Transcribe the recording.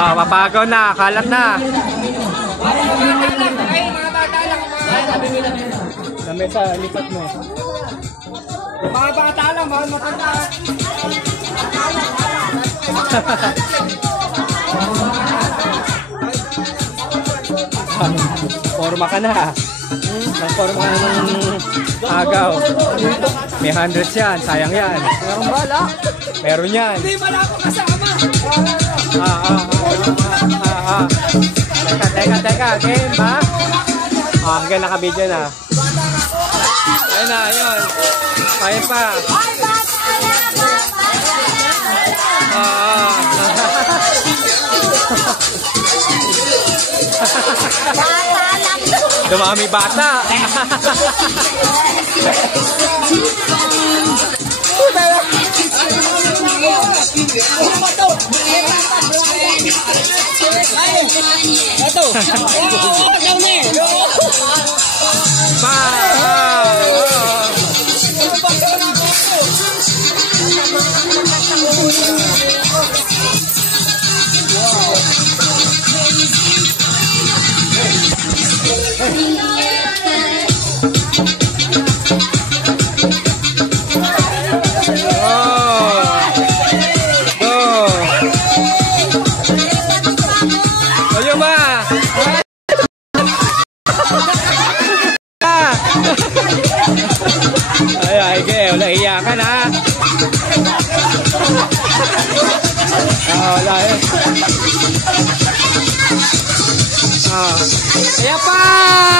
Ah, papagaw na, kalat na. Dami sa lipat mo. Mga bata lang, mga matanda. Forma ka na. Nang-forma ka ng agaw. May 100 yan, sayang yan. Meron bala. Meron yan. Hindi, wala akong kasama. Teka. Game ba? Hanggang naka-video na. Ayun na, ayun. Kaya pa. Dumami bata. Wala, iyakan ha. Wala eh. Kaya pa!